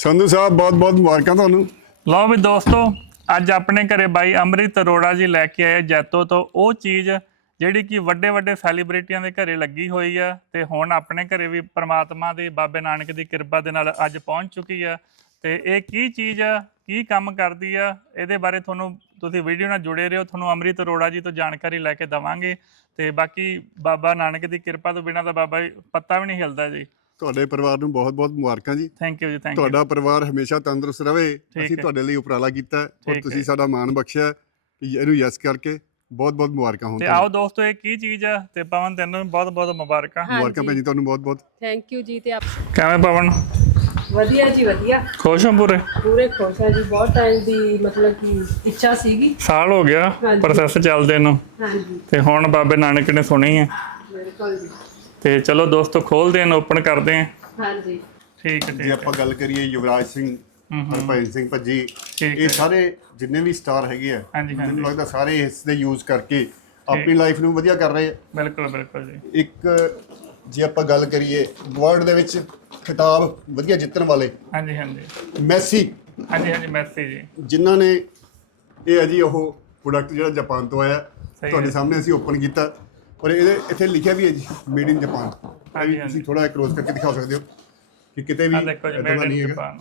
ਸੰਧੂ ਸਾਹਿਬ, ਬਹੁਤ ਬਹੁਤ ਮੁਬਾਰਕਾਂ ਤੁਹਾਨੂੰ। ਲਓ ਵੀ ਦੋਸਤੋ, ਅੱਜ ਆਪਣੇ ਘਰੇ ਬਾਈ ਅੰਮ੍ਰਿਤ ਅਰੋੜਾ ਜੀ ਲੈ ਕੇ ਆਏ ਜੈਤੋ ਤੋਂ। ਉਹ ਚੀਜ਼ ਜਿਹੜੀ ਕਿ ਵੱਡੇ ਵੱਡੇ ਸੈਲੀਬ੍ਰਿਟੀਆਂ ਦੇ ਘਰੇ ਲੱਗੀ ਹੋਈ ਆ ਤੇ ਹੁਣ ਆਪਣੇ ਘਰੇ ਵੀ ਪ੍ਰਮਾਤਮਾ ਦੇ, ਬਾਬੇ ਨਾਨਕ ਦੀ ਕਿਰਪਾ ਦੇ ਨਾਲ ਅੱਜ ਪਹੁੰਚ ਚੁੱਕੀ ਆ। ਤੇ ਇਹ ਕੀ ਚੀਜ਼ ਆ, ਕੀ ਕੰਮ ਕਰਦੀ ਆ, ਇਹਦੇ ਬਾਰੇ ਤੁਹਾਨੂੰ ਤੁਸੀਂ ਵੀਡੀਓ ਨਾਲ ਜੁੜੇ ਰਹੋ, ਤੁਹਾਨੂੰ ਅੰਮ੍ਰਿਤ ਅਰੋੜਾ ਜੀ ਤੋਂ ਜਾਣਕਾਰੀ ਲੈ ਕੇ ਦਵਾਂਗੇ। ਤੇ ਬਾਕੀ ਬਾਬਾ ਨਾਨਕ ਦੀ ਕਿਰਪਾ ਤੋਂ ਬਿਨਾਂ ਤਾਂ ਬਾਬਾ ਜੀ ਪੱਤਾ ਵੀ ਨਹੀਂ ਹਿਲਦਾ ਜੀ। ਤੁਹਾਡੇ ਪਰਿਵਾਰ ਨੂੰ ਬਹੁਤ ਬਹੁਤ ਮੁਬਾਰਕਾਂ ਜੀ। ਥੈਂਕ ਯੂ ਜੀ ਥੈਂਕ ਯੂ ਤੁਹਾਡਾ ਪਰਿਵਾਰ ਹਮੇਸ਼ਾ ਤੰਦਰੁਸਤ ਰਵੇ ਅਸੀਂ। ਤੁਹਾਡੇ ਲਈ ਉਪਰਾਲਾ ਕੀਤਾ ਔਰ ਤੁਸੀਂ। ਸਾਡਾ ਮਾਣ ਬਖਸ਼ਿਆ ਕਿ ਇਹਨੂੰ ਯੈਸ ਕਰਕੇ ਬਹੁਤ ਬਹੁਤ ਮੁਬਾਰਕਾਂ ਹੋਣ ਤੇ। ਆਓ ਦੋਸਤੋ ਇਹ ਕੀ ਚੀਜ਼ ਆ? ਤੇ ਪਵਨ ਤੈਨੂੰ ਵੀ ਬਹੁਤ ਬਹੁਤ ਮੁਬਾਰਕਾਂ। ਮੁਬਾਰਕਾਂ ਭੈਣ ਜੀ ਤੁਹਾਨੂੰ ਬਹੁਤ ਬਹੁਤ। ਥੈਂਕ ਯੂ ਜੀ ਤੇ ਆਪ ਕਿਵੇਂ ਪਵਨ? ਵਧੀਆ ਜੀ ਵਧੀਆ। ਖੁਸ਼ ਹੋ ਪੂਰੇ? ਪੂਰੇ ਖੁਸ਼ ਹਾਂ ਜੀ ਬਹੁਤ ਟਾਈਮ ਦੀ ਮਤਲਬ ਕਿ ਇੱਛਾ ਸੀਗੀ। ਸਾਲ ਹੋ ਗਿਆ। ਪ੍ਰੋਸੈਸ ਚੱਲਦੇ ਨੂੰ। ਹਾਂਜੀ। ਤੇ ਹੁਣ ਬਾਬੇ ਨਾਨਕ ਨੇ ਸੁਣੀ ਹੈ। ਬਿਲਕੁਲ ਜੀ। ਤੇ ਚਲੋ ਦੋਸਤੋ ਖੋਲਦੇ ਆਂ ਓਪਨ ਕਰਦੇ ਆਂ ਹਾਂਜੀ। ਠੀਕ ਹੈ ਜੇ ਆਪਾਂ ਗੱਲ ਕਰੀਏ ਯੁਵਰਾਜ ਸਿੰਘ ਹਰਭਜਨ ਸਿੰਘ ਭੱਜੀ। ਇਹ ਸਾਰੇ ਜਿੰਨੇ ਵੀ ਸਟਾਰ ਹੈਗੇ ਆ। ਮੈਨੂੰ ਲੱਗਦਾ ਸਾਰੇ ਇਸ ਦੇ ਯੂਜ਼ ਕਰਕੇ ਆਪਣੀ ਲਾਈਫ ਨੂੰ ਵਧੀਆ ਕਰ ਰਹੇ ਆ। ਬਿਲਕੁਲ ਬਿਲਕੁਲ ਜੀ। ਇੱਕ ਜੇ ਆਪਾਂ ਗੱਲ ਕਰੀਏ ਵਰਲਡ ਦੇ ਵਿੱਚ ਖਿਤਾਬ ਵਧੀਆ ਜਿੱਤਣ ਵਾਲੇ ਹਾਂਜੀ ਹਾਂਜੀ। ਮੈਸੀ ਹਾਂਜੀ ਹਾਂਜੀ ਮੈਸੇਜ ਜੀ। ਜਿਨ੍ਹਾਂ ਨੇ ਇਹ ਹੈ ਜੀ ਉਹ ਪ੍ਰੋਡਕਟ ਜਿਹੜਾ ਜਾਪਾਨ ਤੋਂ ਆਇਆ ਤੁਹਾਡੇ ਹੈ। ਸਾਹਮਣੇ ਅਸੀਂ ਓਪਨ ਕੀਤਾ। ਔਰ ਇਹਦੇ ਇੱਥੇ ਲਿਖਿਆ ਵੀ ਹੈ ਜੀ ਮੇਡ ਇਨ ਜਾਪਾਨ ਹਾਂਜੀ, ਤੁਸੀਂ ਹਾਂਜੀ। ਥੋੜਾ ਕਲੋਜ਼ ਕਰਕੇ ਦਿਖਾ ਸਕਦੇ ਹੋ ਕਿ ਕਿਤੇ ਵੀ ਆ ਦੇਖੋ ਜੀ ਏਦਾਂ ਦਾ ਮੇਡ ਨਹੀਂ ਇਨ ਹੈਗਾ। ਜਾਪਾਨ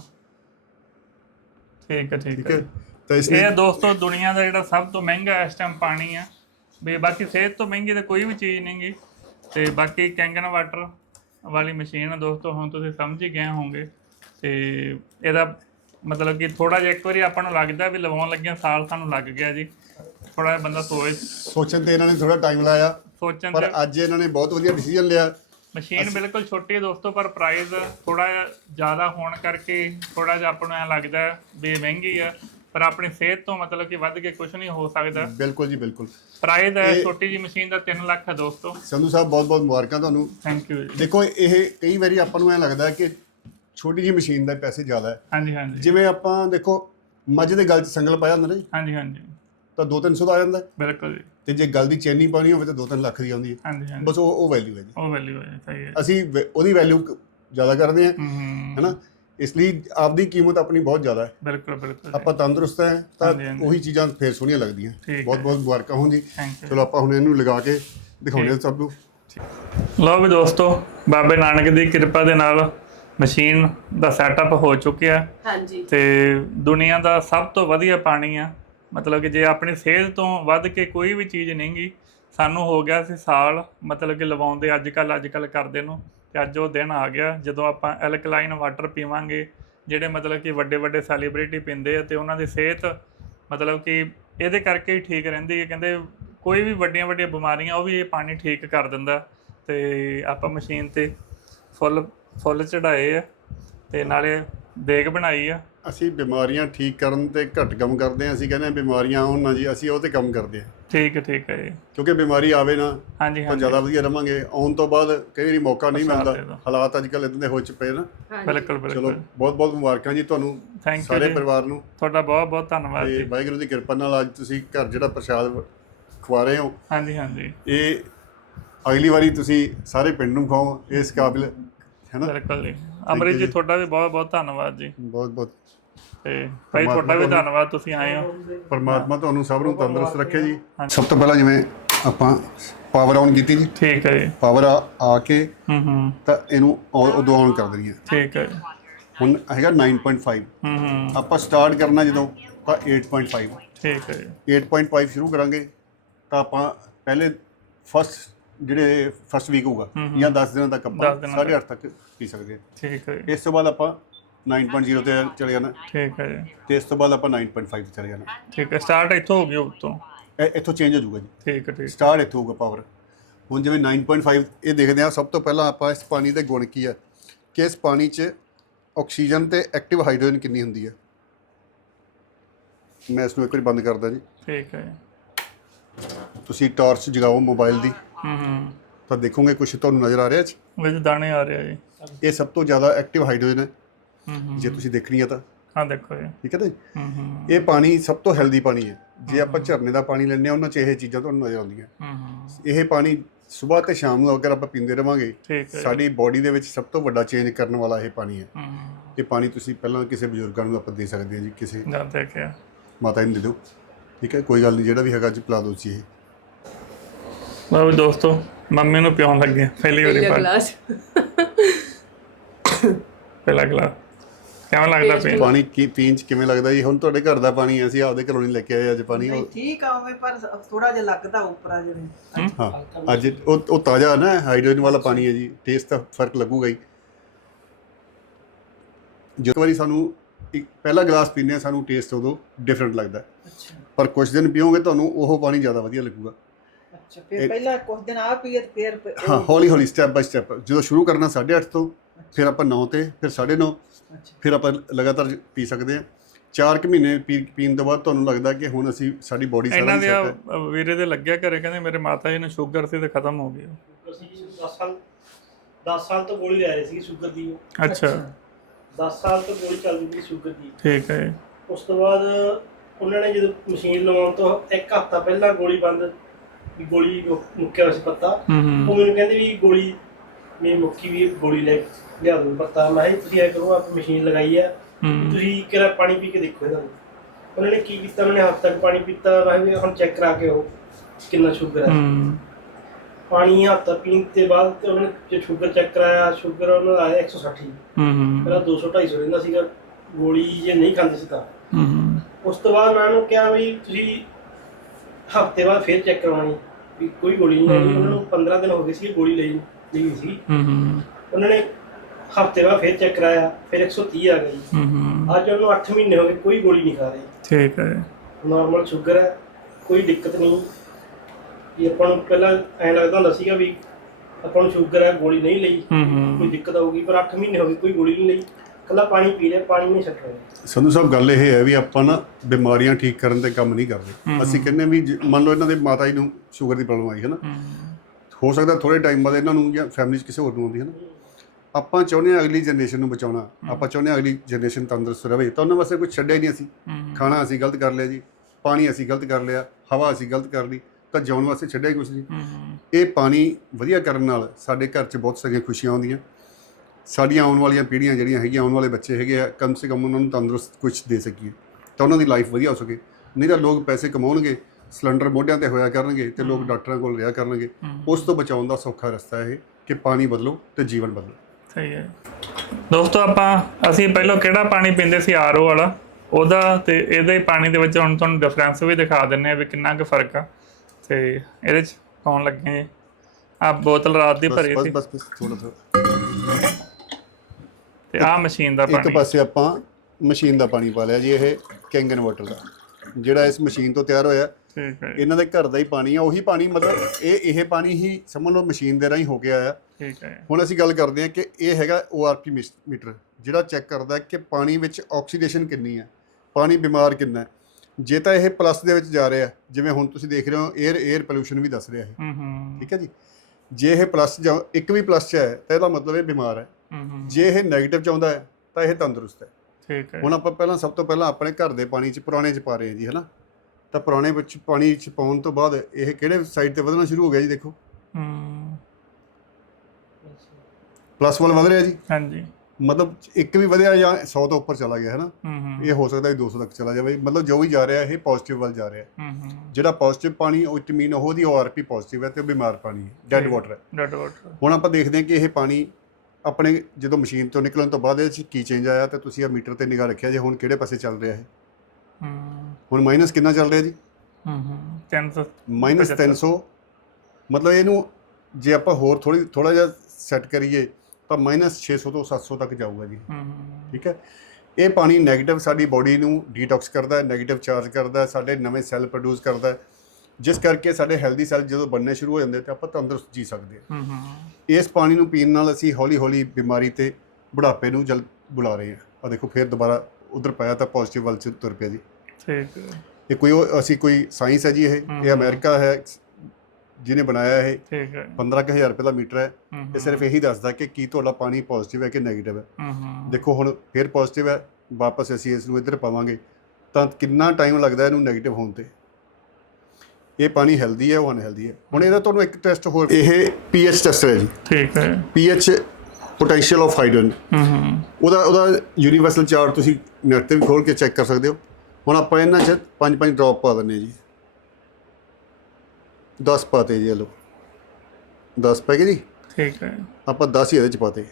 ਠੀਕ ਹੈ ਠੀਕ ਠੀਕ ਹੈ। ਹੈ ਤਾਂ ਇਸ ਲਈ ਇਹ ਦੋਸਤੋ ਦੁਨੀਆ ਦਾ ਜਿਹੜਾ ਸਭ ਤੋਂ ਮਹਿੰਗਾ ਇਸ ਟਾਈਮ ਪਾਣੀ ਆ। ਵੀ ਬਾਕੀ ਸਿਹਤ ਤੋਂ ਮਹਿੰਗੀ ਤਾਂ ਕੋਈ ਵੀ ਚੀਜ਼ ਨਹੀਂਗੀ ਤੇ ਬਾਕੀ ਕੈਂਗਨ ਵਾਟਰ ਵਾਲੀ ਮਸ਼ੀਨ ਆ ਦੋਸਤੋ ਹੁਣ ਤੁਸੀਂ ਸਮਝ ਹੀ ਗਏ ਹੋਵੋਗੇ। ਤੇ ਇਹਦਾ ਮਤਲਬ ਕਿ ਥੋੜਾ ਜਿਹਾ ਇੱਕ ਵਾਰੀ ਆਪਾਂ ਨੂੰ ਲੱਗਦਾ ਵੀ ਲਵਾਉਣ ਲੱਗਿਆ ਸਾਲ ਸਾਨੂੰ ਲੱਗ ਗਿਆ ਜੀ। ਥੋੜਾ ਜਿਹਾ ਬੰਦਾ ਸੋਚ। ਸੋਚਣ ਤੇ ਇਹਨਾਂ ਨੇ ਥੋੜਾ ਟਾਈਮ ਲਾਇਆ। ਸੋਚਣ ਪਰ ਅੱਜ ਇਹਨਾਂ ਨੇ ਬਹੁਤ ਵਧੀਆ ਡਿਸੀਜਨ ਲਿਆ। ਮਸ਼ੀਨ ਬਿਲਕੁਲ ਛੋਟੀ ਹੈ ਦੋਸਤੋ ਪਰ ਪ੍ਰਾਈਸ ਥੋੜਾ ਜ਼ਿਆਦਾ ਹੋਣ ਕਰਕੇ ਥੋੜਾ ਜਿਹਾ ਆਪਾਂ ਨੂੰ ਐਂ ਲੱਗਦਾ ਵੀ ਮਹਿੰਗੀ ਆ। ਪਰ ਆਪਣੀ ਸਿਹਤ ਤੋਂ ਮਤਲਬ ਕਿ ਵੱਧ ਕੇ ਕੁਝ ਨਹੀਂ ਹੋ ਸਕਦਾ। ਬਿਲਕੁਲ ਜੀ ਬਿਲਕੁਲ। ਪ੍ਰਾਈਸ ਹੈ ਛੋਟੀ ਜੀ ਮਸ਼ੀਨ ਦਾ 3 ਲੱਖ ਹੈ ਦੋਸਤੋ। ਸੰਧੂ ਸਾਹਿਬ ਬਹੁਤ ਬਹੁਤ ਮੁਬਾਰਕਾਂ ਤੁਹਾਨੂੰ। ਥੈਂਕ ਯੂ ਦੇਖੋ ਇਹ ਕਈ ਵਾਰੀ ਆਪਾਂ ਨੂੰ ਐ ਲੱਗਦਾ ਕਿ ਛੋਟੀ ਜੀ ਮਸ਼ੀਨ ਦਾ ਪੈਸੇ ਜ਼ਿਆਦਾ ਹੈ। ਹਾਂਜੀ ਹਾਂਜੀ। ਜਿਵੇਂ ਆਪਾਂ ਦੇਖੋ ਮੱਝ ਦੇ ਗਲ 'ਚ ਸੰਗਲ ਪਾਇਆ ਹੁੰਦਾ ਨਾ ਜੀ ਹਾਂਜੀ ਹਾਂਜੀ। ਤਾਂ 2-300 ਦਾ ਆ ਜਾਂਦਾ। ਬਿਲਕੁਲ ਜੀ। ਤੇ ਜੇ ਗਲ ਦੀ ਚੈਨੀ ਪਾਣੀ ਹੋਵੇ ਤਾਂ 2-3 ਲੱਖ ਦੀ ਆਉਂਦੀ ਹੈ। ਹਾਂਜੀ ਹਾਂਜੀ। ਬਸ ਉਹ ਉਹ ਵੈਲਿਊ ਹੈ ਜੀ। ਉਹ ਵੈਲਿਊ ਹੈ ਸਹੀ ਹੈ। ਅਸੀਂ ਵ- ਉਹਦੀ ਵੈਲਿਊ ਜ਼ਿਆਦਾ ਕਰਦੇ ਹਾਂ। ਹੈਨਾ? ਇਸ ਲਈ ਆਪਦੀ ਕੀਮਤ ਆਪਣੀ ਬਹੁਤ ਜ਼ਿਆਦਾ ਹੈ। ਬਿਲਕੁਲ ਬਿਲਕੁਲ। ਆਪਾਂ ਤੰਦਰੁਸਤ ਹੈ ਤਾਂ ਹਾਂਜੀ, ਹਾਂਜੀ। ਉਹੀ ਚੀਜ਼ਾਂ ਫੇਰ ਸੋਹਣੀਆਂ ਲੱਗਦੀਆਂ। ਠੀਕ ਬਹੁਤ ਬਹੁਤ ਮੁਬਾਰਕਾਂ ਹੋਣ ਜੀ। ਥੈਂਕ ਯੂ ਚਲੋ ਆਪਾਂ ਹੁਣ ਇਹਨੂੰ ਲਗਾ ਕੇ ਦਿਖਾਉਂਦੇ ਹਾਂ ਸਭ ਨੂੰ। ਲਓ ਵੀ ਦੋਸਤੋ ਬਾਬੇ ਨਾਨਕ ਦੀ ਕਿਰਪਾ ਦੇ ਨਾਲ ਮਸ਼ੀਨ ਦਾ ਸੈਟਅਪ ਹੋ ਚੁੱਕਿਆ। ਹਾਂਜੀ। ਤੇ ਦੁਨੀਆ ਦਾ ਸਭ ਤੋਂ ਵਧੀਆ ਪਾਣੀ ਆ। ਮਤਲਬ ਕਿ ਜੇ ਆਪਣੀ ਸਿਹਤ ਤੋਂ ਵੱਧ ਕੇ ਕੋਈ ਵੀ ਚੀਜ਼ ਨਹੀਂਗੀ ਸਾਨੂੰ ਹੋ ਗਿਆ ਸੀ ਸਾਲ, ਮਤਲਬ ਕਿ ਲਵਾਉਂਦੇ ਅੱਜ ਕੱਲ ਅੱਜ ਕੱਲ ਕਰਦੇ ਨੂੰ, ਤੇ ਅੱਜ ਉਹ ਦਿਨ ਆ ਗਿਆ, ਜਦੋਂ ਆਪਾਂ ਐਲਕਲਾਈਨ ਵਾਟਰ ਪੀਵਾਂਗੇ, ਜਿਹੜੇ ਮਤਲਬ ਕਿ ਵੱਡੇ ਵੱਡੇ ਸੈਲੀਬ੍ਰਿਟੀ ਪੀਂਦੇ ਆ, ਤੇ ਉਹਨਾਂ ਦੀ ਸਿਹਤ ਮਤਲਬ ਕਿ ਇਹਦੇ ਕਰਕੇ ਹੀ ਠੀਕ ਰਹਿੰਦੀ ਹੈ, ਕਹਿੰਦੇ ਕੋਈ ਵੀ ਵੱਡੀਆਂ ਵੱਡੀਆਂ ਬਿਮਾਰੀਆਂ, ਉਹ ਵੀ ਇਹ ਪਾਣੀ ਠੀਕ ਕਰ ਦਿੰਦਾ, ਤੇ ਆਪਾਂ ਮਸ਼ੀਨ ਤੇ ਫੁੱਲ ਫੁੱਲ ਚੜਾਏ ਆ, ਤੇ ਨਾਲੇ ਦੇਗ ਬਣਾਈ ਆ? ਅਸੀਂ ਬਿਮਾਰੀਆਂ ਠੀਕ ਕਰਨ ਤੇ ਘੱਟ ਕੰਮ ਕਰਦੇ ਹਾਂ। ਅਸੀਂ ਕਹਿੰਦੇ ਹਾਂ ਬਿਮਾਰੀਆਂ ਆਉਣ ਨਾ ਜੀ ਅਸੀਂ ਉਹ ਤੇ ਕੰਮ ਕਰਦੇ ਹਾਂ। ਠੀਕ ਹੈ ਠੀਕ ਹੈ ਜੀ। ਕਿਉਂਕਿ ਬਿਮਾਰੀ ਆਵੇ ਨਾ ਹਾਂਜੀ ਤਾਂ ਹਾਂਜੀ। ਜ਼ਿਆਦਾ ਵਧੀਆ ਰਵਾਂਗੇ। ਆਉਣ ਤੋਂ ਬਾਅਦ ਕਈ ਵਾਰੀ ਮੌਕਾ ਨਹੀਂ ਸਾਥ ਮਿਲਦਾ। ਦੇ ਦਿਓ। ਹਾਲਾਤ ਅੱਜ ਕੱਲ ਇਦਾਂ ਦੇ ਹੋ ਚੁੱਕੇ ਨਾ। ਬਿਲਕੁਲ ਚਲੋ ਬਿਲਕੁਲ। ਬਹੁਤ ਬਹੁਤ ਮੁਬਾਰਕਾਂ ਜੀ ਤੁਹਾਨੂੰ ਥੈਂਕ ਯੂ ਸਾਰੇ ਜੀ। ਪਰਿਵਾਰ ਨੂੰ। ਤੁਹਾਡਾ ਬਹੁਤ ਬਹੁਤ ਧੰਨਵਾਦ ਤੇ ਜੀ। ਵਾਹਿਗੁਰੂ ਦੀ ਕਿਰਪਾ ਨਾਲ ਅੱਜ ਤੁਸੀਂ ਘਰ ਜਿਹੜਾ ਪ੍ਰਸ਼ਾਦ ਖਵਾ ਰਹੇ ਹੋ ਹਾਂਜੀ ਹਾਂਜੀ। ਇਹ ਅਗਲੀ ਵਾਰੀ ਤੁਸੀਂ ਸਾਰੇ ਪਿੰਡ ਨੂੰ ਖਾਓ ਇਸ ਕਾਬਿਲ ਹੈ ਨਾ? ਬਿਲਕੁਲ ਜੀ। ਅਮਰਿਤ ਜੀ ਤੁਹਾਡਾ ਵੀ ਬਹੁਤ ਬਹੁਤ ਧੰਨਵਾਦ ਜੀ। ਬਹੁਤ ਬਹੁਤ। ਤੇ ਭਾਈ ਤੁਹਾਡਾ ਵੀ ਧੰਨਵਾਦ ਤੁਸੀਂ ਆਏ ਹੋ। ਪਰਮਾਤਮਾ ਤੁਹਾਨੂੰ ਸਭ ਨੂੰ ਤੰਦਰੁਸਤ ਰੱਖੇ ਜੀ। ਸਭ ਤੋਂ ਪਹਿਲਾਂ ਜਿਵੇਂ ਆਪਾਂ ਪਾਵਰ ਆਨ ਕੀਤੀ ਜੀ। ਠੀਕ ਹੈ ਜੀ। ਪਾਵਰ ਆ ਕੇ ਹੂੰ ਹੂੰ। ਤਾਂ ਇਹਨੂੰ ਉਦੋਂ ਆਨ ਕਰ ਹੈ ਠੀਕ ਹੈ। ਹੁਣ ਹੈਗਾ 9.5 ਹੂੰ ਹੂੰ। ਆਪਾਂ ਸਟਾਰਟ ਕਰਨਾ ਜਦੋਂ ਤਾਂ 8.5 ਠੀਕ ਹੈ ਜੀ। 8.5 ਸ਼ੁਰੂ ਕਰਾਂਗੇ। ਤਾਂ ਆਪਾਂ ਪਹਿਲੇ ਫਸਟ ਜਿਹੜੇ ਫਸਟ ਵੀਕ ਹੋਊਗਾ ਜਾਂ 10 ਦਿਨਾਂ ਤੱਕ ਆਪਾਂ ਦਸ ਦਿਨਾਂ 8.5 ਤੱਕ। ਪੀ ਸਕਦੇ ਹਾਂ। ਠੀਕ ਹੈ ਜੀ। ਇਸ ਤੋਂ ਬਾਅਦ ਆਪਾਂ 9.0 ਤੇ ਚਲੇ ਜਾਣਾ। ਠੀਕ ਹੈ ਜੀ। ਤੇ ਇਸ ਤੋਂ ਬਾਅਦ ਆਪਾਂ 9.5 ਤੇ ਚਲੇ ਜਾਣਾ। ਠੀਕ ਹੈ ਸਟਾਰਟ ਇੱਥੋਂ ਹੋ ਗਿਆ ਉੱਤੋਂ ਇਹ ਇੱਥੋਂ ਚੇਂਜ ਹੋ ਜਾਊਗਾ ਜੀ। ਠੀਕ ਹੈ ਠੀਕ ਸਟਾਰਟ ਇੱਥੋਂ ਹੋਊਗਾ ਪਾਵਰ ਹੁਣ ਜਿਵੇਂ 9.5 ਇਹ ਦੇਖਦੇ ਹਾਂ ਸਭ ਤੋਂ ਪਹਿਲਾਂ ਆਪਾਂ ਇਸ ਪਾਣੀ ਦੇ ਗੁਣ ਕੀ ਹੈ? ਕਿ ਇਸ ਪਾਣੀ 'ਚ ਆਕਸੀਜਨ ਤੇ ਐਕਟਿਵ ਹਾਈਡਰੋਜਨ ਕਿੰਨੀ ਹੁੰਦੀ ਹੈ? ਮੈਂ ਇਸ ਨੂੰ ਇੱਕ ਵਾਰੀ ਬੰਦ ਕਰਦਾ ਜੀ। ਠੀਕ ਹੈ। ਜੀ ਤੁਸੀਂ ਟਾਰਚ ਜਗਾਓ ਮੋਬਾਈਲ ਦੀ ਹੂੰ ਹੂੰ। ਤਾਂ ਦੇਖੋਗੇ ਕੁਝ ਤੁਹਾਨੂੰ ਨਜ਼ਰ ਆ ਰਿਹਾ ਜੀ? ਵਿੱਚ ਦਾਣੇ ਆ ਰਿਹਾ ਜੀ। ਇਹ ਸਭ ਤੋਂ ਜ਼ਿਆਦਾ ਐਕਟਿਵ ਹਾਈਡਰੋਜਨ ਹੈ। ਜੇ ਤੁਸੀਂ ਦੇਖਣੀ ਹੈ ਤਾਂ। ਹਾਂ ਦੇਖੋ ਜੀ। ਠੀਕ ਹੈ ਨਾ ਜੀ? ਹੂੰ ਹੂੰ ਇਹ ਪਾਣੀ ਸਭ ਤੋਂ ਹੈਲਦੀ ਪਾਣੀ ਹੈ। ਜੇ ਆਪਾਂ ਝਰਨੇ ਦਾ ਪਾਣੀ ਲੈਂਦੇ ਉਹਨਾਂ 'ਚ ਇਹ ਚੀਜ਼ਾਂ ਤੁਹਾਨੂੰ ਨਜ਼ਰ ਆਉਂਦੀਆਂ। ਹੂੰ ਹੂੰ ਇਹ ਪਾਣੀ ਸਵੇਰ ਤੇ ਸ਼ਾਮ ਨੂੰ ਅਗਰ ਆਪਾਂ ਪੀਂਦੇ ਰਵਾਂਗੇ ਸਾਡੀ ਬਾਡੀ ਦੇ ਵਿੱਚ ਸਭ ਤੋਂ ਵੱਡਾ ਚੇਂਜ ਕਰਨ ਵਾਲਾ ਇਹ ਪਾਣੀ ਹੈ। ਇਹ ਪਾਣੀ ਤੁਸੀਂ ਪਹਿਲਾਂ ਕਿਸੇ ਬਜ਼ੁਰਗਾਂ ਨੂੰ ਆਪਾਂ ਦੇ ਸਕਦੇ ਹਾਂ ਜੀ ਕਿਸੇ ਜਾਂ ਦੇਖਿਆ। ਮਾਤਾ ਜੀ ਨੂੰ ਦੇ ਦਿਓ। ਠੀਕ ਹੈ? ਕੋਈ ਗੱਲ ਨਹੀਂ ਜਿਹੜਾ ਵੀ ਹੈਗਾ ਜੀ ਪਿਲਾ ਦਿਓ ਜੀ ਇਹ। ਲਓ ਵੀ ਦੋਸਤੋ ਮੰਮੀ ਨੂੰ ਪਿਉਣ ਲੱਗੇ ਪਹਿਲੀ ਵਾਰੀ ਪਹਿਲਾ ਪਾਣੀ ਗਲਾਸ। ਪਹਿਲਾ ਗਲਾਸ। ਕਿਵੇਂ ਲੱਗਦਾ Taste ਪੀਣ? ਪਾਣੀ ਕੀ ਪੀਣ ਚ ਕਿਵੇਂ ਲੱਗਦਾ ਜੀ? ਹੁਣ ਤੁਹਾਡੇ ਘਰ ਦਾ ਪਾਣੀ ਹੈ, ਅਸੀਂ ਆਪਦੇ ਘਰੋਂ ਨਹੀਂ ਲੈ ਕੇ ਆਏ ਅੱਜ ਪਾਣੀ ਨਹੀਂ ਉਹ- ਠੀਕ ਆ ਉਵੇਂ ਪਰ ਥੋੜਾ ਜਿਹਾ ਲੱਗਦਾ ਉੱਪਰਾ ਜਿਵੇਂ। ਹਾਂ? ਅੱਜ ਉਹ ਉਹ ਤਾਜ਼ਾ ਨਾ ਹਾਈਡਰੋਜਨ ਵਾਲਾ ਪਾਣੀ ਹੈ ਜੀ ਟੇਸਟ ਦਾ ਫ਼ਰਕ ਲੱਗੂਗਾ ਹੀ। ਜਦੋਂ ਵਾਰੀ ਸਾਨੂੰ ਇੱਕ ਪਹਿਲਾ ਗਲਾਸ ਪੀਂਦੇ ਹਾਂ ਸਾਨੂੰ ਟੇਸਟ ਉਦੋਂ ਡਿਫਰੈਂਟ ਲੱਗਦਾ। ਹੈ। ਅੱਛਾ। ਪਰ ਕੁਝ ਦਿਨ ਪੀਓਗੇ ਤੁਹਾਨੂੰ ਉਹ ਪਾਣੀ ਜ਼ਿਆਦਾ ਵਧੀਆ ਲੱਗੂਗਾ। ਅੱਛਾ ਫਿਰ ਪਹਿਲਾਂ ਕੁਝ ਦਿਨ ਆ ਪੀਏ ਫਿਰ ਹਾਂ ਹੌਲੀ ਹੌਲੀ ਸਟੈਪ ਬਾਈ ਸਟੈਪ ਜਦੋਂ ਸ਼ੁਰੂ ਕਰਨਾ 8:30 ਤੋਂ ਫਿਰ ਆਪਾਂ 9 ਤੇ ਫਿਰ 9:30 ਅੱਛਾ। ਫਿਰ ਆਪਾਂ ਲਗਾਤਾਰ ਪੀ ਸਕਦੇ ਹਾਂ। 4 ਕੁ ਮਹੀਨੇ ਪੀਣ ਤੋਂ ਬਾਅਦ ਤੁਹਾਨੂੰ ਲੱਗਦਾ ਕਿ ਹੁਣ ਅਸੀਂ ਸਾਡੀ ਬੋਡੀ ਸਾਰਾ ਇਹਨਾਂ ਹੀ ਦੇ ਹੈ ਆ ਵੀਰੇ ਦੇ ਲੱਗਿਆ ਘਰੇ ਕਹਿੰਦੇ ਮੇਰੇ ਮਾਤਾ ਜੀ ਨੂੰ ਸ਼ੂਗਰ ਸੀ ਤੇ ਖਤਮ ਹੋ ਗਈ। ਉਹ। ਅਸੀਂ 10 ਸਾਲ 10 ਸਾਲ ਤੋਂ ਗੋਲੀ ਲੈ ਰਹੇ ਸੀ ਸ਼ੂਗਰ ਦੀ ਅੱਛਾ। 10 ਸਾਲ ਤੋਂ ਗੋਲੀ ਚੱਲ ਰਹੀ ਸੀ ਸ਼ੂਗਰ ਦੀ। ਠੀਕ ਹੈ। ਉਸ ਤੋਂ ਬਾਅਦ ਉਹਨਾਂ ਨੇ ਜਦੋਂ ਮਸ਼ੀਨ ਲਵਾਉਣ ਤੋਂ ਇੱਕ ਹਫ਼ਤਾ ਪਹਿਲਾਂ ਗੋਲੀ ਬੰਦ ਵੀ ਗੋਲੀ ਮੁੱਕ- ਮੁੱਕਿਆ ਹੋਇਆ ਸੀ ਪੱਤਾ। ਹੂੰ ਉਹ ਮੈਨੂੰ ਕਹਿੰਦੇ ਵੀ ਗੋਲੀ ਮੇਰੀ ਮੁੱਕੀ ਵੀ ਗੋਲੀ ਲੈ ਲਿਆ ਦੋ ਪੱਤਾ। ਮੈਂ ਕਿਹਾ ਤੁਸੀਂ ਐ ਕਰੋ ਆਪ ਮਸ਼ੀਨ ਲਗਾਈ ਆ। ਹੂੰ। ਤੁਸੀਂ ਕਿਹੜਾ ਪਾਣੀ ਪੀ ਕੇ ਦੇਖੋ ਇਹਨਾਂ ਨੂੰ। ਉਹਨਾਂ ਨੇ ਕੀ ਕੀਤਾ? ਉਹਨਾਂ ਨੇ ਹਫ਼ਤਾ ਤੱਕ ਪਾਣੀ ਪੀਤਾ। ਮੈਂ ਕਿਹਾ ਹੁਣ ਚੈੱਕ ਕਰਾ ਕੇ ਉਹ ਕਿੰਨਾ ਸ਼ੂਗਰ ਹੈ। ਹੂੰ। ਪਾਣੀ ਹਫ਼ਤਾ ਪੀਣ ਤੇ ਬਾਅਦ ਤੇ ਉਹਨਾਂ ਨੇ ਜੇ ਸ਼ੂਗਰ ਚੈੱਕ ਕਰਾਇਆ ਸ਼ੂਗਰ ਉਹਨਾਂ ਦਾ ਆਇਆ 160 ਹੂੰ। ਹੂੰ ਪਹਿਲਾਂ 200 250 ਰਹਿੰਦਾ ਸੀਗਾ। ਗੋਲੀ ਜੇ ਨਹੀਂ ਖਾਂਦੇ ਸੀ ਤਾਂ। ਹੂੰ ਉਸ ਤੋਂ ਬਾਅਦ ਮੈਂ ਉਹਨੂੰ ਕਿਹਾ ਵੀ ਤੁਸੀਂ ਹਫ਼ਤੇ ਬਾਅਦ ਫਿਰ ਚੈੱਕ ਕਰਵਾਉਣੀ। ਵੀ ਕੋਈ ਗੋਲੀ ਨਹੀਂ ਹਮ। ਉਹਨਾਂ ਨੂੰ 15 ਦਿਨ ਹੋ ਗਏ ਸੀ ਗੋਲੀ ਲਈ ਲਈ ਸੀ। ਹੂੰ ਹੂੰ। ਉਹਨਾਂ ਨੇ ਹਫ਼ਤੇ ਬਾਅਦ ਫਿਰ ਚੈੱਕ ਕਰਾਇਆ ਫਿਰ 130 ਆ ਗਈ। ਹੂੰ ਹੂੰ। ਅੱਜ ਉਹਨੂੰ 8 ਮਹੀਨੇ ਹੋ ਗਏ ਕੋਈ ਗੋਲੀ ਨਹੀਂ ਖਾ ਰਹੇ। ਠੀਕ ਹੈ। ਨਾਰਮਲ ਸ਼ੂਗਰ ਹੈ ਕੋਈ ਦਿੱਕਤ ਨਹੀਂ। ਇਹ ਆਪਾਂ ਨੂੰ ਪਹਿਲਾਂ ਐਂ ਲੱਗਦਾ ਹੁੰਦਾ ਸੀਗਾ ਵੀ ਆਪਾਂ ਨੂੰ ਸ਼ੂਗਰ ਹੈ ਗੋਲੀ ਨਹੀਂ ਲਈ। ਕੋਈ ਦਿੱਕਤ ਆਊਗੀ ਪਰ 8 ਮਹੀਨੇ ਹੋ ਗਏ ਕੋਈ ਗੋਲੀ ਨਹੀਂ ਲਈ। ਕੱਲਾ ਪਾਣੀ ਪੀ ਰਿਹਾ ਪਾਣੀ ਨਹੀਂ ਛੱਡ ਰਿਹਾ ਸੰਧੂ ਸਾਹਿਬ ਗੱਲ ਇਹ ਹੈ ਵੀ ਆਪਾਂ ਨਾ ਬਿਮਾਰੀਆਂ ਠੀਕ ਕਰਨ ਤੇ ਕੰਮ ਨਹੀਂ ਕਰਦੇ। ਅਸੀਂ ਕਹਿੰਦੇ ਵੀ ਜੇ- ਮੰਨ ਲਓ ਇਹਨਾਂ ਦੇ ਮਾਤਾ ਜੀ ਨੂੰ ਸ਼ੂਗਰ ਦੀ ਪ੍ਰੋਬਲਮ ਆਈ ਹੈ ਨਾ? ਹੂੰ। ਸਕਦਾ ਥੋੜੇ ਟਾਈਮ ਬਾਅਦ ਇਹਨਾਂ ਨੂੰ ਜਾਂ ਫੈਮਿਲੀ 'ਚ ਕਿਸੇ ਹੋਰ ਨੂੰ ਆਉਂਦੀ ਹੈ ਨਾ? ਆਪਾਂ ਚਾਹੁੰਦੇ ਹਾਂ ਅਗਲੀ ਜਨਰੇਸ਼ਨ ਨੂੰ ਬਚਾਉਣਾ। ਆਪਾਂ ਚਾਹੁੰਦੇ ਹਾਂ ਅਗਲੀ ਜਨਰੇਸ਼ਨ ਤੰਦਰੁਸਤ ਰਹੇ। ਤਾਂ ਉਹਨਾਂ ਵਾਸਤੇ ਕੁਝ ਛੱਡਿਆ ਹੀ ਨਹੀਂ ਅਸੀਂ। ਖਾਣਾ ਅਸੀਂ ਗਲਤ ਕਰ ਲਿਆ ਜੀ ਪਾਣੀ ਅਸੀਂ ਗਲਤ ਕਰ ਲਿਆ ਹਵਾ ਅਸੀਂ ਗਲਤ ਕਰ ਲਈ ਤਾਂ ਜਿਉਣ ਵਾਸਤੇ ਛੱਡਿਆ ਹੀ ਕੁਝ ਨਹੀਂ। ਇਹ ਪਾਣੀ ਵਧੀਆ ਕਰਨ ਨਾਲ ਸਾਡੇ ਘਰ 'ਚ ਬਹੁਤ ਸਾਰੀਆਂ ਖੁਸ਼ੀਆਂ ਆਉਂਦੀਆਂ। ਸਾਡੀਆਂ ਆਉਣ ਵਾਲੀਆਂ ਪੀੜ੍ਹੀਆਂ ਜਿਹੜੀਆਂ ਹੈਗੀਆਂ ਆਉਣ ਵਾਲੇ ਬੱਚੇ ਹੈਗੇ ਆ ਕਮ ਸੇ ਕਮ ਉਹਨਾਂ ਨੂੰ ਤੰਦਰੁਸਤ ਕੁਝ ਦੇ ਸਕੀਏ ਤਾਂ ਉਹਨਾਂ ਦੀ ਲਾਈਫ ਵਧੀਆ ਹੋ ਸਕੇ। ਨਹੀਂ ਤਾਂ ਲੋਕ ਪੈਸੇ ਕਮਾਉਣਗੇ ਸਿਲੰਡਰ ਮੋਢਿਆਂ ਤੇ ਹੋਇਆ ਕਰਨਗੇ ਤੇ ਲੋਕ ਡਾਕਟਰਾਂ ਕੋਲ ਰਿਹਾ ਕਰਨਗੇ। ਉਸ ਤੋਂ ਬਚਾਉਣ ਦਾ ਸੌਖਾ ਰਸਤਾ ਇਹ ਕਿ ਪਾਣੀ ਬਦਲੋ ਤੇ ਜੀਵਨ ਬਦਲੋ। ਸਹੀ ਹੈ। ਦੋਸਤੋ ਆਪਾਂ ਅਸੀਂ ਪਹਿਲਾਂ ਕਿਹੜਾ ਪਾਣੀ ਪੀਂਦੇ ਸੀ? ਆਰਓ ਵਾਲਾ। ਉਹਦਾ ਤੇ ਇਹਦੇ ਪਾਣੀ ਦੇ ਵਿੱਚ ਹੁਣ ਤੁਹਾਨੂੰ ਡਿਫਰੈਂਸ ਵੀ ਦਿਖਾ ਦਿੰਨੇ ਆ ਵੀ ਕਿੰਨਾ ਕੁ ਫ਼ਰਕ ਆ। ਤੇ ਇਹਦੇ ਚ ਪਾਉਣ ਲੱਗੇ ਆ। ਬੋਤਲ ਰਾਤ ਦੀ ਭਰੀ ਸੀ। ਬਸ ਬਸ ਥੋੜਾ ਥੋੜਾ ਤੇ ਆ ਮਸ਼ੀਨ ਦਾ ਇੱਕ ਪਾਣੀ ਪਾਸੇ ਆਪਾਂ ਮਸ਼ੀਨ ਦਾ ਪਾਣੀ ਪਾ ਲਿਆ ਜੀ ਇਹ ਕੈਂਗਨ ਵਾਟਰ ਦਾ। ਜਿਹੜਾ ਇਸ ਮਸ਼ੀਨ ਤੋਂ ਤਿਆਰ ਹੋਇਆ ਠੀਕ ਹੈ ਇਹਨਾਂ ਦੇ ਘਰ ਦਾ ਹੀ ਪਾਣੀ ਆ ਉਹੀ ਪਾਣੀ ਮਤਲਬ ਇਹ ਇਹ ਪਾਣੀ ਹੀ ਸਮਝ ਲਓ ਮਸ਼ੀਨ ਦੇ ਰਾਹੀਂ ਹੋ ਕੇ ਆਇਆ। ਠੀਕ ਹੈ। ਹੁਣ ਅਸੀਂ ਗੱਲ ਕਰਦੇ ਹਾਂ ਕਿ ਇਹ ਹੈਗਾ ORP ਮਿਸ- ਮੀਟਰ ਜਿਹੜਾ ਚੈੱਕ ਕਰਦਾ ਹੈ ਕਿ ਪਾਣੀ ਵਿੱਚ ਆਕਸੀਡੇਸ਼ਨ ਕਿੰਨੀ ਹੈ ਪਾਣੀ ਬਿਮਾਰ ਕਿੰਨਾ ਹੈ। ਜੇ ਤਾਂ ਇਹ ਪਲੱਸ ਦੇ ਵਿੱਚ ਜਾ ਰਿਹਾ ਜਿਵੇਂ ਹੁਣ ਤੁਸੀਂ ਦੇਖ ਰਹੇ ਹੋ 에ਅਰ 에ਅਰ ਪੋਲੂਸ਼ਨ ਵੀ ਦੱਸ ਰਿਹਾ ਹੈ ਹੂੰ ਹੂੰ ਠੀਕ ਹੈ ਜੀ? ਜੇ ਇਹ ਪਲੱਸ ਜਾਂ ਇੱਕ ਵੀ ਪਲੱਸ ਚ ਹੈ ਤਾਂ ਇਹਦਾ ਮਤਲਬ ਇਹ ਬਿਮਾਰ ਹੂੰ। ਜੇ ਇਹ 네ਗੇਟਿਵ ਚ ਆਉਂਦਾ ਹੈ ਤਾਂ ਇਹ ਤੰਦਰੁਸਤ ਹੈ। ਠੀਕ ਹੈ। ਹੁਣ ਆਪਾਂ ਪਹਿਲਾਂ ਸਭ ਤੋਂ ਪਹਿਲਾਂ ਆਪਣੇ ਘਰ ਦੇ ਪਾਣੀ ਚ ਪੁਰਾਣੇ ਚ ਪਾ ਰਹੇ ਹਾਂ ਜੀ ਹੈਨਾ? ਤਾਂ ਪੁਰਾਣੇ ਵਿੱਚ ਪਾਣੀ ਚ ਪਾਉਣ ਤੋਂ ਬਾਅਦ ਇਹ ਕਿਹੜੇ ਸਾਈਡ ਤੇ ਵਧਣਾ ਸ਼ੁਰੂ ਹੋ ਗਿਆ ਜੀ ਦੇਖੋ? ਹੂੰ। ਪਲੱਸ ਵੱਲ ਵਧ ਰਿਹਾ ਜੀ। ਹਾਂਜੀ। ਮਤਲਬ ਇੱਕ ਵੀ ਵਧਿਆ ਜਾਂ 100 ਤੋਂ ਉੱਪਰ ਚਲਾ ਗਿਆ ਹੈ ਨਾ ਇਹ ਹੋ ਸਕਦਾ ਹੈ 200 ਤੱਕ ਚਲਾ ਜਾਵੇ। ਮਤਲਬ ਜੋ ਵੀ ਜਾ ਰਿਹਾ ਇਹ ਪੋਜ਼ਿਟਿਵ ਵੱਲ ਜਾ ਰਿਹਾ। ਜਿਹੜਾ ਪੋਜ਼ਿਟਿਵ ਪਾਣੀ ਉਹ ਇਟ ਮੀਨ ਉਹਦੀ ORP ਪੋਜ਼ਿਟਿਵ ਹੈ ਤੇ ਉਹ ਬਿਮਾਰ ਪਾਣੀ ਹੈ। ਡੈਡ। ਵਾਟਰ ਹੈ। ਡੱਟ ਵਾਟਰ ਹੁਣ ਆਪਾਂ ਦੇਖਦੇ ਹਾਂ ਕਿ ਇਹ ਪਾਣੀ ਆਪਣੇ ਜਦੋਂ ਮਸ਼ੀਨ ਤੋਂ ਨਿਕਲਣ ਤੋਂ ਬਾਅਦ ਇਹ 'ਚ ਕੀ ਚੇਂਜ ਆਇਆ ਤੇ ਤੁਸੀਂ ਆ ਮੀਟਰ ਤੇ ਨਿਗਾਹ ਰੱਖਿਆ ਜੇ ਹੁਣ ਕਿਹੜੇ ਪਾਸੇ ਚੱਲ ਰਿਹਾ ਹੈ ਹੂੰ। ਹੁਣ ਮਾਈਨਸ ਕਿੰਨਾ ਚੱਲ ਰਿਹਾ ਜੀ? ਹੂੰ ਹੂੰ। 300 ਮਾਈਨਸ 300 ਮਤਲਬ ਇਹਨੂੰ ਜੇ ਆਪਾਂ ਹੋਰ ਥੋੜੀ ਥੋੜਾ ਜਿਹਾ ਸੈੱਟ ਕਰੀਏ ਤਾਂ ਮਾਈਨਸ 600 ਤੋਂ 700 ਤੱਕ ਜਾਊਗਾ ਜੀ। ਹੂੰ ਹੂੰ। ਠੀਕ ਹੈ? ਇਹ ਪਾਣੀ 네ਗੇਟਿਵ ਸਾਡੀ ਬੋਡੀ ਨੂੰ ਡੀਟੌਕਸ ਕਰਦਾ ਹੈ 네ਗੇਟਿਵ ਚਾਰਜ ਕਰਦਾ ਹੈ ਸਾਡੇ ਨਵੇਂ ਸੈੱਲ ਪ੍ਰੋਡਿਊਸ ਕਰਦਾ ਹੈ। ਜਿਸ ਕਰਕੇ ਸਾਡੇ ਹੈਲਦੀ ਸੈੱਲ ਜਦੋਂ ਬਣਨੇ ਸ਼ੁਰੂ ਹੋ ਜਾਂਦੇ ਤੇ ਆਪਾਂ ਤੰਦਰੁਸਤ ਜੀ ਸਕਦੇ ਹਾਂ। ਇਸ ਪਾਣੀ ਨੂੰ ਪੀਣ ਨਾਲ ਅਸੀਂ ਹੌਲੀ-ਹੌਲੀ ਬਿਮਾਰੀ ਤੇ ਬੁਢਾਪੇ ਨੂੰ ਜਲ ਬੁਲਾ ਰਹੇ ਹਾਂ। ਆ ਦੇਖੋ ਫਿਰ ਦੁਬਾਰਾ ਉਧਰ ਪਾਇਆ ਤਾਂ ਪੋਜ਼ਿਟਿਵ ਵੱਲ ਚ ਤੁਰ ਪਿਆ ਜੀ। ਠੀਕ ਇਹ ਕੋਈ ਉਹ- ਅਸੀਂ ਕੋਈ ਸਾਇੰਸ ਹੈ ਜੀ ਇਹ। ਇਹ ਅਮਰੀਕਾ ਹੈ ਜਿਹਨੇ ਬਣਾਇਆ ਇਹ। ਠੀਕ ਹੈ। 15000 ਰੁਪਏ ਦਾ ਮੀਟਰ ਹੈ। ਇਹ ਸਿਰਫ ਇਹੀ ਦੱਸਦਾ ਕਿ ਕੀ ਤੁਹਾਡਾ ਪਾਣੀ ਪੋਜ਼ਿਟਿਵ ਹੈ ਕਿ 네ਗੇਟਿਵ ਹੈ। ਹੂੰ ਹੂੰ ਦੇਖੋ ਹੁਣ ਫਿਰ ਪੋਜ਼ਿਟਿਵ ਹੈ ਵਾਪਸ ਅਸੀਂ ਇਸ ਨੂੰ ਇੱਧਰ ਪਾਵਾਂਗੇ। ਤਾਂ ਕਿੰਨਾ ਟਾਈਮ ਲੱਗਦਾ ਇਹਨੂੰ 네ਗੇਟਿਵ ਹੋਣ ਤੇ? ਇਹ ਪਾਣੀ ਹੈਲਦੀ ਹੈ ਉਹ ਅਨਹੈਲਦੀ ਹੈ। ਹੁਣ ਇਹਦਾ ਤੁਹਾਨੂੰ ਇੱਕ ਟੈਸਟ ਹੋਰ ਇਹ ਪੀਐਚ ਟੈਸਟ ਹੈ ਜੀ। ਠੀਕ ਹੈ। ਪੀਐਚ ਪੋਟੈਂਸ਼ੀਅਲ ਆਫ ਹਾਈਡਰਨ ਹੂੰ ਉਹਦਾ ਉਹਦਾ ਯੂਨੀਵਰਸਲ ਚਾਰਟ ਤੁਸੀਂ ਨੈਟ ਤੇ ਵੀ ਖੋਲ ਕੇ ਚੈੱਕ ਕਰ ਸਕਦੇ ਹੋ। ਹੁਣ ਆਪਾਂ ਇਹਨਾਂ 'ਚ ਪੰਜ ਪੰਜ ਡ੍ਰੌਪ ਪਾ ਦਿੰਦੇ ਹਾਂ ਜੀ। 10 ਪਾਤੇ ਜੀ ਲਓ। 10 ਪੈ ਗਏ ਜੀ। ਠੀਕ ਹੈ। ਆਪਾਂ 10 ਹੀ ਇਹਦੇ 'ਚ ਪਾਤੇ।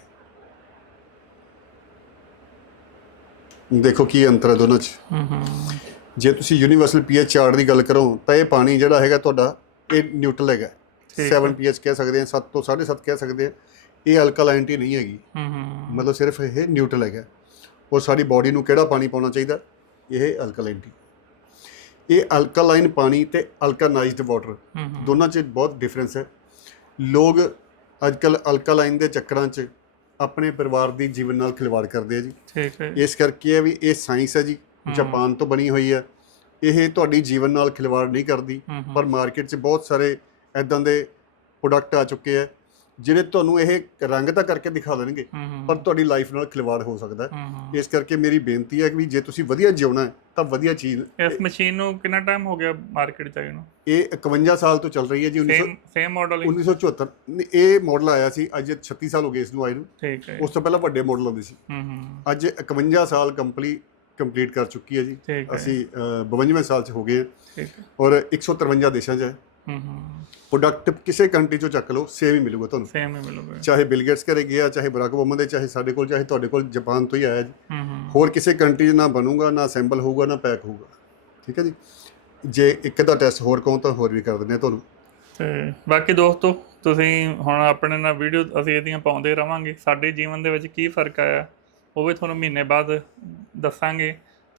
ਦੇਖੋ ਕੀ ਅੰਤਰ ਹੈ ਦੋਨਾਂ 'ਚ। ਹੂੰ ਹੂੰ। ਜੇ ਤੁਸੀਂ ਯੂਨੀਵਰਸਲ ਪੀਐਚ ਚਾਰਟ ਦੀ ਗੱਲ ਕਰੋ ਤਾਂ ਇਹ ਪਾਣੀ ਜਿਹੜਾ ਹੈਗਾ ਤੁਹਾਡਾ ਇਹ ਨਿਊਟਰਲ ਹੈਗਾ। ਠੀਕ 7 ਪੀਐਚ ਕਹਿ ਸਕਦੇ ਆ 7 ਤੋਂ 7.5 ਕਹਿ ਸਕਦੇ ਆ। ਇਹ ਅਲਕਾਲਾਈਨਟੀ ਨਹੀਂ ਹੈਗੀ। ਹੂੰ ਹੂੰ ਮਤਲਬ ਸਿਰਫ ਇਹ ਨਿਊਟਰਲ ਹੈਗਾ। ਔਰ ਸਾਡੀ ਬਾਡੀ ਨੂੰ ਕਿਹੜਾ ਪਾਣੀ ਪਾਉਣਾ ਚਾਹੀਦਾ? ਇਹ ਅਲਕਲਾਈਨਟੀ ਇਹ ਅਲਕਲਾਈਨ ਪਾਣੀ ਤੇ ਅਲਕਾਨਾਈਜ਼ਡ ਵਾਟਰ ਦੋਨਾਂ 'ਚ ਬਹੁਤ ਡਿਫਰੈਂਸ ਹੈ। ਲੋਕ ਅੱਜਕੱਲ ਅਲਕਲਾਈਨ ਦੇ ਚੱਕਰਾਂ 'ਚ ਆਪਣੇ ਪਰਿਵਾਰ ਦੀ ਜੀਵਨ ਨਾਲ ਖਿਲਵਾੜ ਕਰਦੇ ਆ ਜੀ। ਠੀਕ ਹੈ। ਇਸ ਕਰਕੇ ਹੈ ਵੀ ਇਹ ਸਾਇੰਸ ਹੈ ਜੀ। ਜਾਪਾਨ ਤੋਂ ਬਣੀ ਹੋਈ ਹੈ। ਇਹ ਤੁਹਾਡੀ ਜੀਵਨ ਨਾਲ ਖਿਲਵਾੜ ਨਹੀਂ ਕਰਦੀ ਪਰ ਮਾਰਕੀਟ 'ਚ ਬਹੁਤ ਸਾਰੇ ਐਦਾਂ ਦੇ ਪ੍ਰੋਡਕਟ ਆ ਚੁੱਕੇ ਆ ਜਿਹੜੇ ਤੁਹਾਨੂੰ ਇਹ ਰੰਗ ਤਾਂ ਕਰਕੇ ਦਿਖਾ ਦੇਣਗੇ ਪਰ ਤੁਹਾਡੀ ਲਾਈਫ ਨਾਲ ਖਿਲਵਾੜ ਹੋ ਸਕਦਾ ਇਸ ਕਰਕੇ ਮੇਰੀ ਬੇਨਤੀ ਹੈ ਕਿ ਜੇ ਤੁਸੀਂ ਵਧੀਆ ਜਿਉਣਾ ਹੈ ਤਾਂ ਵਧੀਆ ਚੀਜ਼ ਇਸ ਮਸ਼ੀਨ ਨੂੰ ਕਿੰਨਾ ਟਾਈਮ ਹੋ ਗਿਆ ਮਾਰਕੀਟ ਚ ਆਈ ਨੂੰ? ਇਹ 51 ਸਾਲ ਤੋਂ ਚੱਲ ਰਹੀ ਹੈ ਜੀ 1900 ਸੇਮ ਮਾਡਲ ਹੀ। 1974 ਨਹੀਂ, ਇਹ ਮਾਡਲ ਆਇਆ ਸੀ ਅੱਜ 36 ਸਾਲ ਹੋ ਗਏ ਇਸ ਨੂੰ ਆਏ ਨੂੰ। ਠੀਕ ਹੈ। ਉਸ ਤੋਂ ਪਹਿਲਾਂ ਵੱਡੇ ਮਾਡਲ ਆਉਂਦੇ ਸੀ। ਹੂੰ ਹੂੰ ਅੱਜ 51 ਸਾਲ ਕੰਪਲੀ ਕੰਪਲੀਟ ਕਰ ਚੁੱਕੀ ਹੈ ਜੀ। ਠੀਕ ਹੈ। ਅਸੀਂ ਅ, 52ਵੇਂ ਸਾਲ 'ਚ ਹੋ ਗਏ ਹਾਂ। ਠੀਕ ਹੈ। ਔਰ 153 ਦੇਸ਼ਾਂ 'ਚ ਹੈ। ਹੂੰ ਹੂੰ। ਪ੍ਰੋਡਕਟ ਕਿਸੇ ਕੰਟਰੀ 'ਚੋਂ ਚੱਕ ਲਓ ਸੇਮ ਹੀ ਮਿਲੂਗਾ ਤੁਹਾਨੂੰ। ਸੇਮ ਹੀ ਮਿਲੂਗਾ। ਚਾਹੇ ਬਿਲ ਗੇਟਸ ਘਰੇ ਗਿਆ ਚਾਹੇ ਬਰਾਕ ਓਬਾਮਾ ਦੇ ਚਾਹੇ ਸਾਡੇ ਕੋਲ ਚਾਹੇ ਤੁਹਾਡੇ ਕੋਲ ਜਾਪਾਨ ਤੋਂ ਹੀ ਆਇਆ ਜੀ। ਹੂੰ ਹੂੰ। ਹੋਰ ਕਿਸੇ ਕੰਟਰੀ 'ਚ ਨਾ ਬਣੂਗਾ ਨਾ ਅਸੈਂਬਲ ਹੋਊਗਾ ਨਾ ਪੈਕ ਹੋਊਗਾ। ਠੀਕ ਹੈ ਜੀ? ਜੇ ਇੱਕ ਦਾ ਟੈਸਟ ਹੋਰ ਕਹੋ ਤਾਂ ਹੋਰ ਵੀ ਕਰ ਦਿੰਦੇ ਆ ਤੁਹਾਨੂੰ। ਤੇ ਬਾਕੀ ਦੋਸਤੋ ਤੁਸੀਂ ਹੁਣ ਆਪਣੇ ਨਾਲ ਵੀਡੀਓ ਅਸੀਂ ਇਹਦੀਆਂ ਪਾਉਂਦੇ ਰਵਾਂਗੇ। ਸਾਡੇ ਜੀਵਨ ਦੇ ਵਿੱਚ ਕੀ ਫ਼ਰਕ ਆਇਆ? ਉਹ ਵੀ ਤੁਹਾਨੂੰ ਮਹੀਨੇ ਬਾਅਦ ਦੱਸਾਂਗੇ।